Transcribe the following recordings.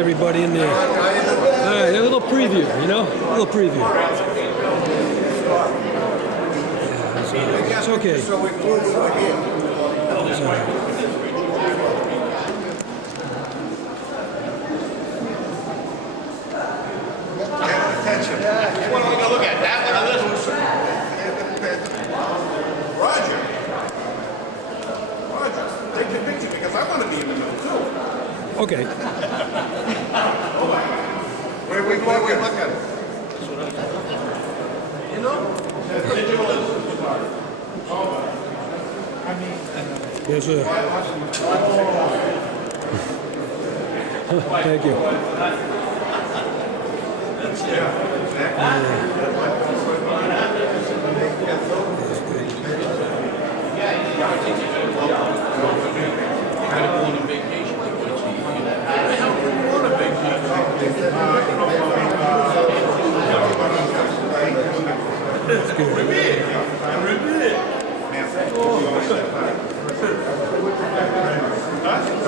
everybody in there. All right, a little preview, you know? A little preview. Yeah, it's okay. So we prove it we're here. It's all right. Attention. Which one are we going to look at? That one or this one? Roger. Roger, take the picture because I want to be in the middle too. Okay. Where we look at it? You know? Yes, sir. Thank you.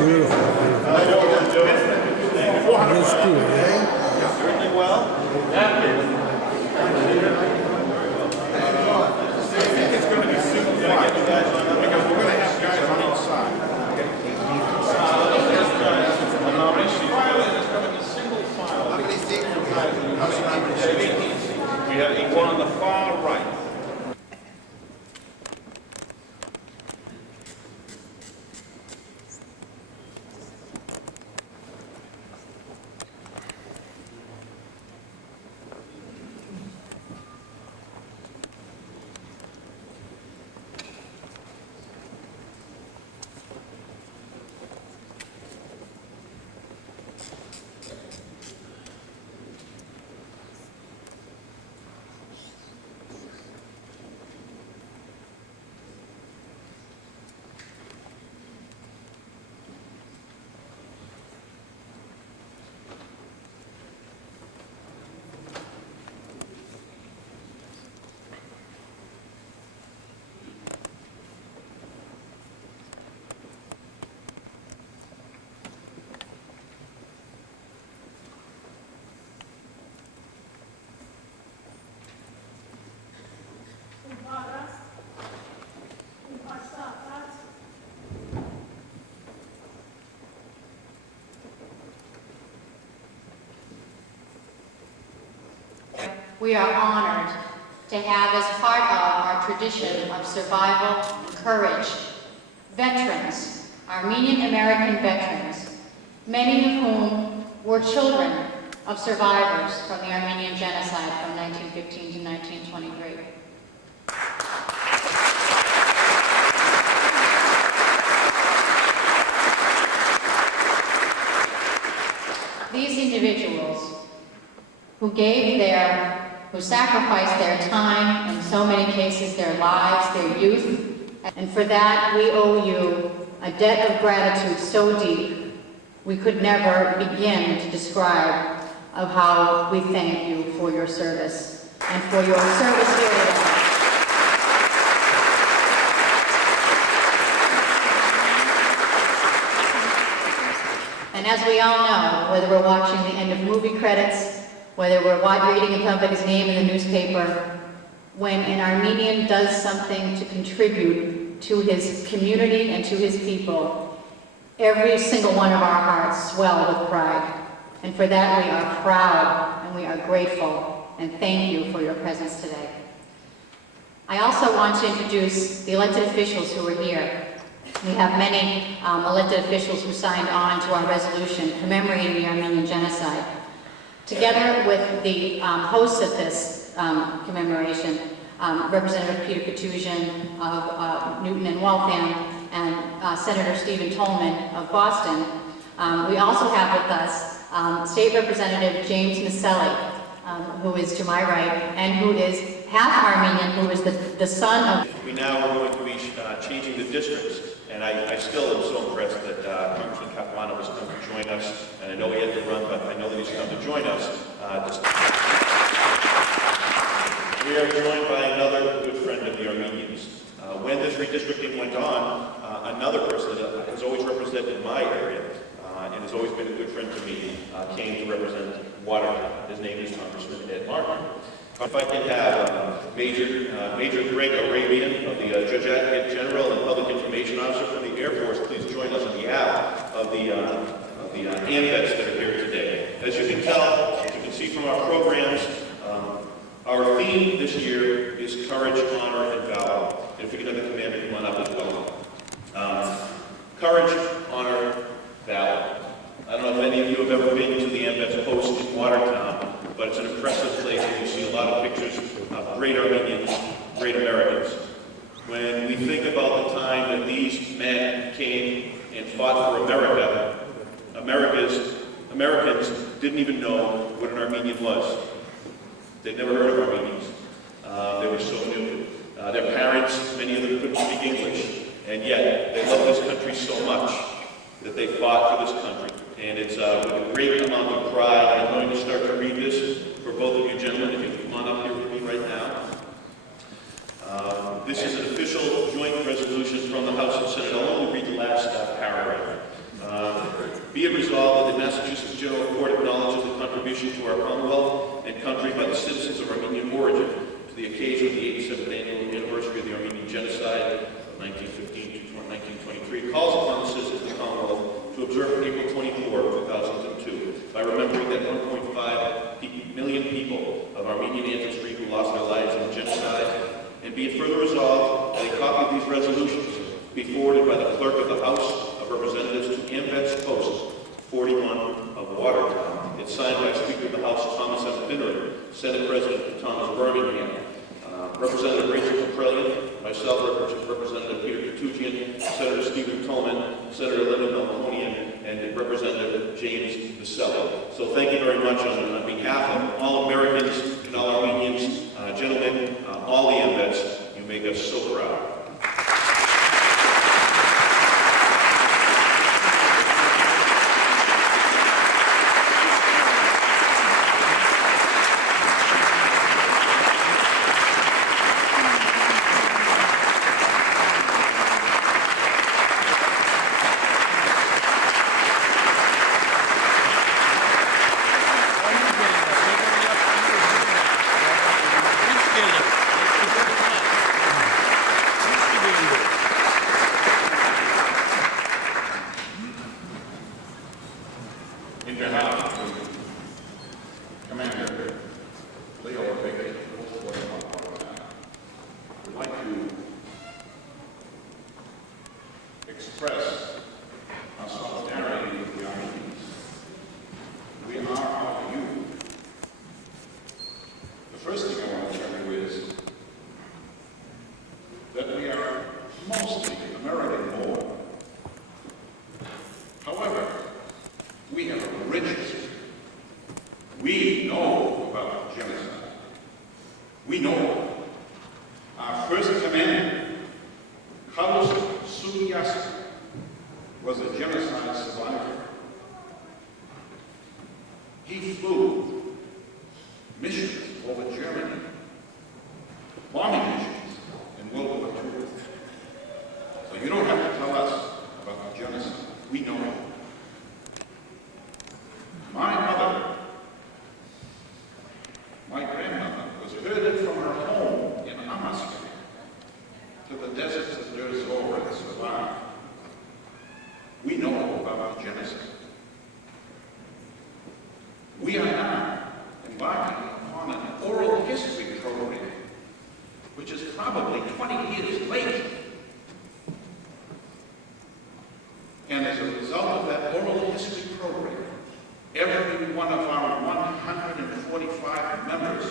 Beautiful. That's cool, yeah. Certainly well. It's going to be super fun because we're going to have guys on each side. How many seats do we have? We have equal on the far right. We are honored to have as part of our tradition of survival and courage, veterans, Armenian American veterans, many of whom were children of survivors from the Armenian genocide from 1915 to 1923. These individuals who sacrificed their time, in so many cases their lives, their youth, and for that we owe you a debt of gratitude so deep we could never begin to describe of how we thank you for your service and for your service here today. And as we all know, whether we're watching the end of movie credits, whether we're reading somebody's name in the newspaper, when an Armenian does something to contribute to his community and to his people, every single one of our hearts swell with pride. And for that we are proud and we are grateful, and thank you for your presence today. I also want to introduce the elected officials who are here. We have many elected officials who signed on to our resolution commemorating the Armenian genocide. Together with the hosts of this commemoration, Representative Peter Katusian of Newton and Waltham, and Senator Stephen Tolman of Boston. We also have with us State Representative James Maselli, who is to my right, and who is half Armenian, who is the son of... We now are going to be changing the districts, and I still am so impressed that Congressman Capuano has come to join us, and I know he had to run, but I know that he's come to join us. We are joined by another good friend of the Armenians. When this redistricting went on, another person that has always represented my area and has always been a good friend to me, came to represent Watertown. His name is Congressman Ed Martin. If I can have Major Greg Arabian of the Judge Advocate General and Public Information Officer from the Air Force, please join us on behalf of the AMVETs that are here today. As you can tell, as you can see from our programs, our theme this year is courage, honor, and valor. And if we can have the commander come on up as well. Courage, honor, valor. I don't know if any of you have ever been to the AMVETs post in Watertown, but it's an impressive place, and you see a lot of pictures of great Armenians, great Americans. When we think about the time that these men came and fought for America, Americans didn't even know what an Armenian was. They'd never heard of Armenians. They were so new. Their parents, many of them couldn't speak English, and yet they loved this country so much that they fought for this country. And it's with a great amount of pride. I'm going to start to read this for both of you gentlemen, if you can come on up here with me right now. This is an official joint resolution from the House and Senate. I'll only read the last paragraph. Be it resolved that the Massachusetts General Court acknowledges the contribution to our Commonwealth and country by the citizens of Armenian origin to the occasion of the 87th annual anniversary of the Armenian Genocide of 1915 to 1923. Calls upon the citizens of the Commonwealth to observe April 24, 2002, by remembering that 1.5 million people of Armenian ancestry who lost their lives in the genocide, and be it further resolved that a copy of these resolutions be forwarded by the Clerk of the House of Representatives to AMVETS Post 41 of Watertown. It's signed by Speaker of the House Thomas M. Finneran, Senate President Thomas Birmingham, Representative Rachel Petrellian, myself, Representative Peter Katujian, Senator Stephen Tolman, Senator Linda Melkonian, and Representative James Viselli. So thank you very much on behalf of all Americans and all Armenians, gentlemen, all the AMVETs. You make us so proud. Express our solidarity with the Armenians. We are our youth. The first thing I want to tell you is that we are mostly American-born. However, we have a rich history. We know about genocide. We know our first commander, Carlos Sugiyasu, was a genocide survivor. He flew missions over Germany, bombing missions in World War II. So you don't have to tell us about the genocide. We know it. My mother, my grandmother, was herded from her home in Amaska to the deserts of Der Zor and survived. We know about the genocide. We are now embarking upon an oral history program, which is probably 20 years late. And as a result of that oral history program, every one of our 145 members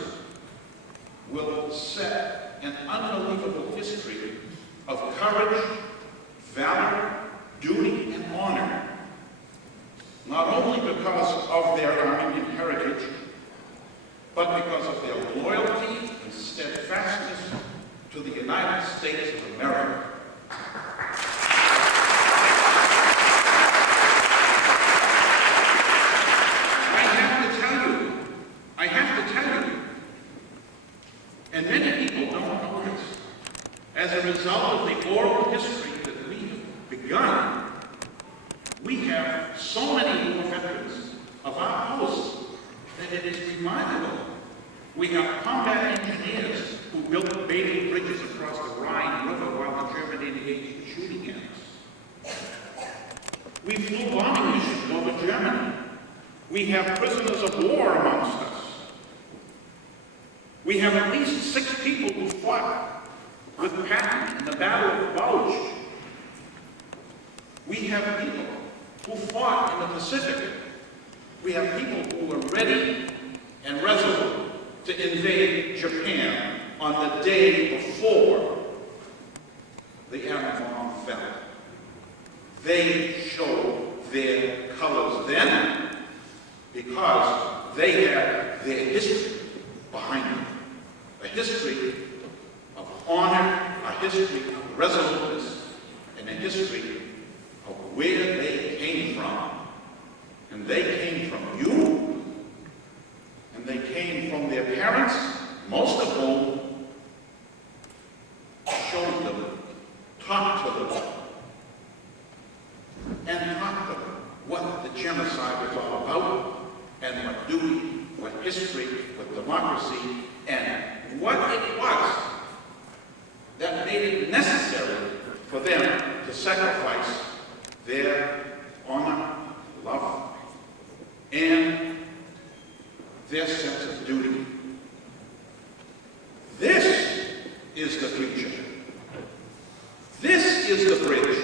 will set an unbelievable history of courage, valor, duty, and honor, not only because of their Armenian heritage, but because of their loyalty and steadfastness to the United States of America. I have to tell you, and many people don't know this, as a result of the oral history that we've begun, We have so many more veterans of our posts that it is remarkable. We have combat engineers who built baby bridges across the Rhine River while the German engaged in shooting at us. We flew bombing missions over Germany. We have prisoners of war amongst us. We have at least 6 people who fought with Patton in the Battle of Bulge. We have people who fought in the Pacific. We have people who were ready and resolute to invade Japan on the day before the atom bomb fell. They showed their colors then because they had their history behind them. A history of honor, a history of resoluteness, and a history of where they came from. And they came from you, and they came from their parents, most of whom showed them, talked to them, and taught them what the genocide was all about, and what duty, what history, what democracy, and what it was that made it necessary for them to sacrifice their honor, love, and their sense of duty. This is the future. This is the bridge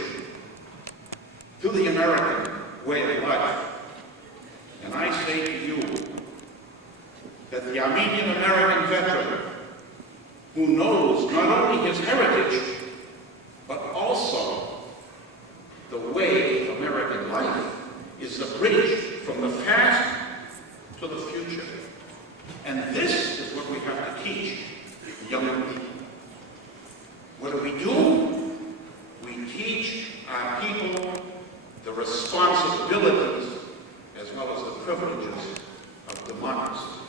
to the American way of life. And I say to you that the Armenian American veteran who knows not only his heritage, but also the way of American life is the bridge from the past to the future. And this is what we have to teach young people. What do? We teach our people the responsibilities as well as the privileges of democracy,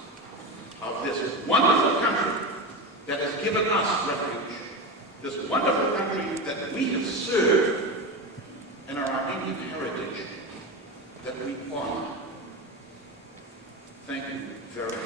of this wonderful country that has given us refuge, this wonderful country that we have served, and our Armenian heritage that we honor. Thank you very much.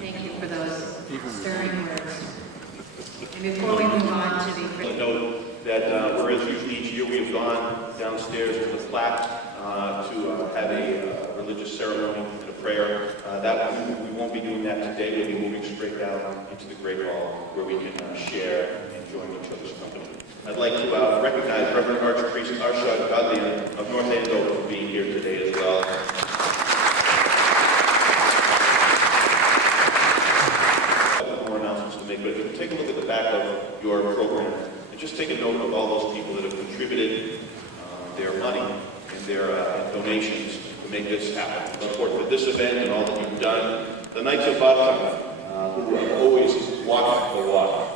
Thank you for those stirring words. And before we move on to the... I'll note that whereas usually each year we have gone downstairs to the flat to have a religious ceremony and a prayer, we won't be doing that today. We'll be moving straight down into the Great Hall where we can share and join each other's company. I'd like to recognize Reverend Archpriest Arshad Gadlian of North Andover for being here today as well. But if you take a look at the back of your program and just take a note of all those people that have contributed their money and their donations to make this happen. Support for this event and all that you've done. The Knights of Batam, who have always walked the walk.